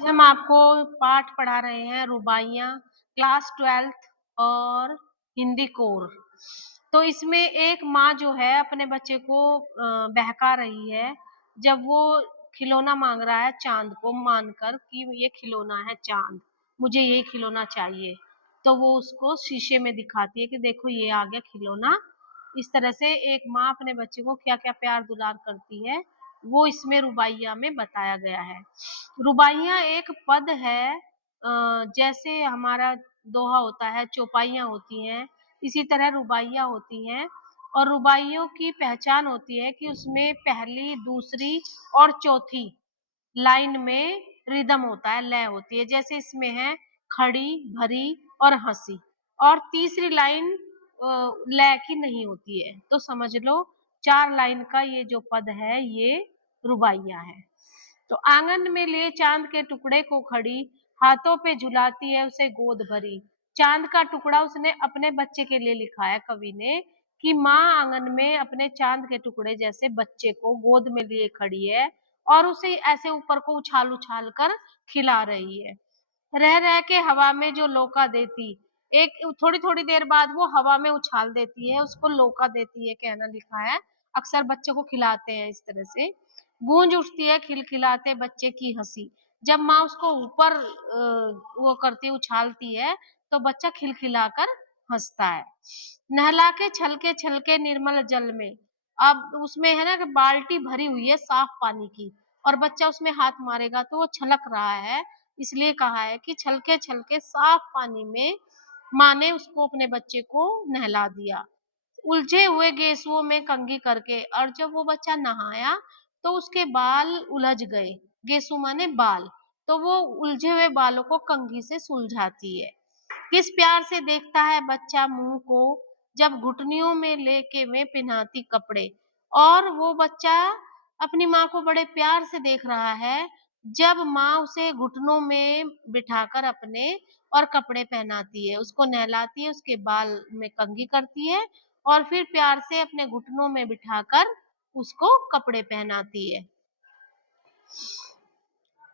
आज हम आपको पाठ पढ़ा रहे हैं रुबाइयाँ क्लास 12th और हिंदी कोर। तो इसमें एक माँ जो है अपने बच्चे को बहका रही है जब वो खिलौना मांग रहा है चाँद को मानकर कि ये खिलौना है चाँद, मुझे ये खिलौना चाहिए। तो वो उसको शीशे में दिखाती है कि देखो ये आ गया खिलौना। इस तरह से एक माँ अपने बच्चे को क्या-क्या प्यार दुलार करती है, वो इसमें रुबाइयाँ में बताया गया है। रुबाइयाँ एक पद है जैसे हमारा दोहा होता है, चौपाइयाँ होती हैं, इसी तरह रुबाइयाँ होती हैं और रुबाइयों की पहचान होती है कि उसमें पहली, दूसरी और चौथी लाइन में रिदम होता है, लय होती है। जैसे इसमें है खड़ी, भरी और हँसी और तीसरी लाइन लय की नहीं होती है। तो समझ लो 4 लाइन का ये जो पद है, ये रुबाइयाँ है। तो आंगन में लिए चांद के टुकड़े को खड़ी, हाथों पे झुलाती है उसे गोद भरी। चांद का टुकड़ा उसने अपने बच्चे के लिए लिखा है कवि ने कि माँ आंगन में अपने चांद के टुकड़े जैसे बच्चे को गोद में लिए खड़ी है और उसे ऐसे ऊपर को उछाल-उछाल कर खिला रही है। रह-रह के हवा में जो लोका देती, एक थोड़ी-थोड़ी देर बाद वो हवा में उछाल देती है, उसको लोका देती है कहना लिखा है। अक्सर बच्चों को खिलाते हैं इस तरह से। गूंज उठती है खिलखिलाते बच्चे की हँसी। जब माँ उसको ऊपर वो करती उछालती है, तो बच्चा खिलखिलाकर हँसता है। नहला के छलके-छलके निर्मल जल में, अब उसमें है ना कि बाल्टी भरी हुई है साफ पानी की और बच्चा उसमें हाथ मारेगा तो वो छलक रहा है, इसलिए कहा है कि छलके-छलके साफ पानी में माँ ने उसको अपने बच्चे को नहला दिया। उलझे हुए गेसुओं में कंघी करके और जब वो बच्चा नहाया तो उसके बाल उलझ गए। गेसु माने बाल, तो वो उलझे हुए बालों को कंघी से सुलझाती है। किस प्यार से देखता है बच्चा मुंह को जब घुटनियों में लेके मैं पहनाती कपड़े और वो बच्चा अपनी माँ को बड़े प्यार से देख रहा है जब माँ उसे घुटनों में बिठाकर अपने और कपड़े पहनाती है, उसको नहलाती है, उसके बाल में कंघी करती है और फिर प्यार से अपने घुटनों में बिठाकर उसको कपड़े पहनाती है।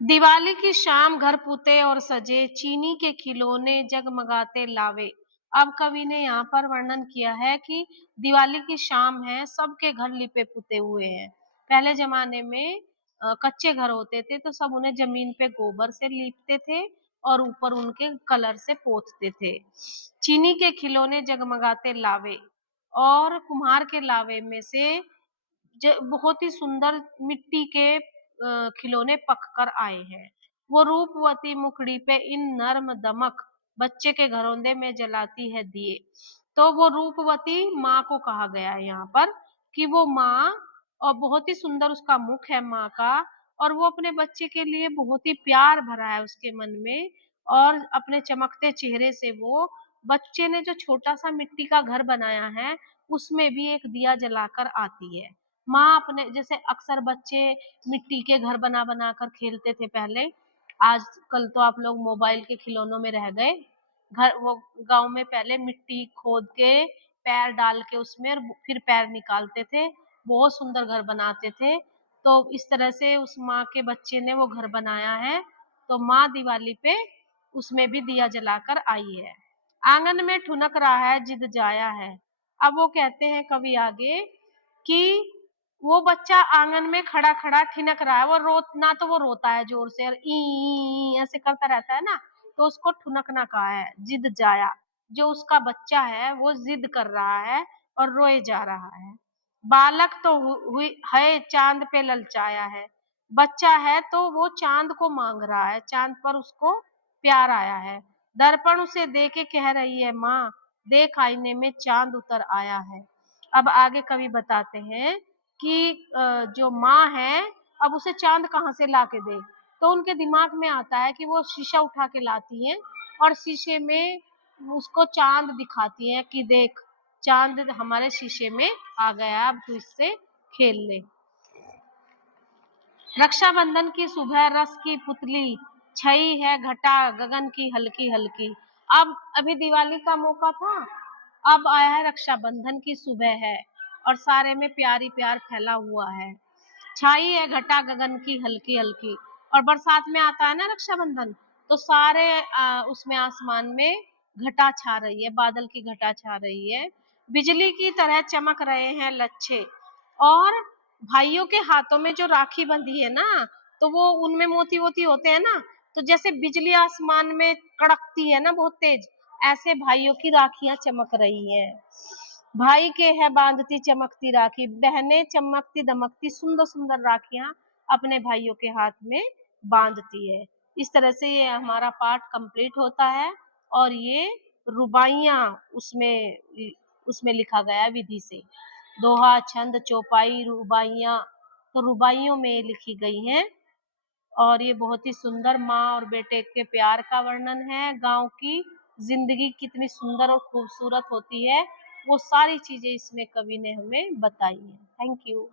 दिवाली की शाम घर पुते और सजे, चीनी के खिलौने जगमगाते लावे। अब कवि ने यहाँ पर वर्णन किया है कि दिवाली की शाम है, सबके घर लिपे पुते हुए हैं। पहले जमाने में कच्चे घर होते थे तो सब उन्हें जमीन पे गोबर से लीपते थे और ऊपर उनके कलर से पोतते थे। चीनी के खिलौने जगमगाते लावे और कुम्हार के लावे में से बहुत ही सुंदर मिट्टी के खिलौने पककर आए हैं। वो रूपवती मुखड़ी पे इन नर्म दमक बच्चे के घरौंदे में जलाती है दिए। तो वो रूपवती माँ को कहा गया है यहाँ पर कि वो माँ और बहुत ही सुंदर उसका मुख है माँ का और वो अपने बच्चे के लिए बहुत ही प्यार भरा है उसके मन में और अपने चमकते चेहरे से वो बच्चे ने जो छोटा सा मिट्टी का घर बनाया है उसमें भी एक दिया जलाकर आती है। माँ अपने जैसे अक्सर बच्चे मिट्टी के घर बना-बना कर खेलते थे पहले। आजकल तो आप लोग मोबाइल के खिलौनों में रह गए। घर वो गाँव में पहले मिट्टी खोद के पैर डाल के उसमें और फिर पैर निकालते थे। बहुत सुंदर घर बनाते थे। तो इस तरह से उस माँ के बच्चे ने वो घर बनाया है। तो माँ दिवाली पे उसमें भी दिया जलाकर आई है। आंगन में ठुनक रहा है जिद जाया है। अब वो कहते हैं कवि आगे कि वो बच्चा आंगन में खड़ा-खड़ा ठिनक रहा है, वो ना तो वो रोता है ज़ोर से और ई ऐसे करता रहता है ना, तो उसको ठुनकना कहा है, जिद जाया। जो उसका बच्चा है, वो ज़िद कर रहा है और रोए जा रहा है। बालक तो हुई है चाँद पे ललचाया है, बच्चा है तो वो चाँद को माँग रहा है, चाँद पर उसको प्यार आया है। दर्पण उसे दे के कह रही है माँ, देख आईने में चाँद उतर आया है। अब आगे कवि बताते हैं कि जो माँ है, अब उसे चाँद कहाँ से ला के दे? तो उनके दिमाग में आता है कि वो शीशा उठा के लाती हैं और शीशे में उसको चाँद दिखाती हैं कि देख, चाँद हमारे शीशे में आ गया, अब तू इससे खेल ले। रक्षाबंधन की सुबह रस की पुतली, छई है घटा गगन की हल्की-हल्की। अब अभी दिवाली का मौका था, अब आया है रक्षाबंधन की सुबह है और सारे में प्यार ही प्यार फैला हुआ है। छाई है घटा गगन की हल्की-हल्की। और बरसात में आता है ना रक्षाबंधन, तो सारे उसमें आसमान में घटा छा रही है, बादल की घटा छा रही है, बिजली की तरह चमक रहे हैं लच्छे। और भाइयों के हाथों में जो राखी बंधी है ना, तो वो उनमें मोती वोती होते हैं ना, तो जैसे बिजली आसमान में कड़कती है ना बहुत तेज, ऐसे भाइयों की राखियां चमक रही हैं। भाई के है बांधती चमकती राखी, बहनें चमकती दमकती सुंदर सुंदर राखियां अपने भाइयों के हाथ में बांधती है। इस तरह से ये हमारा पाठ कंप्लीट होता है। और ये रुबाइयां उसमें उसमें लिखा गया विधि से, दोहा छंद चौपाई रुबाइयां, तो रुबाइयों में लिखी गई हैं। और ये बहुत ही सुंदर माँ और बेटे के प्यार का वर्णन है, गांव की जिंदगी कितनी सुंदर और खूबसूरत होती है, वो सारी चीजें इसमें कवि ने हमें बताई है। Thank you.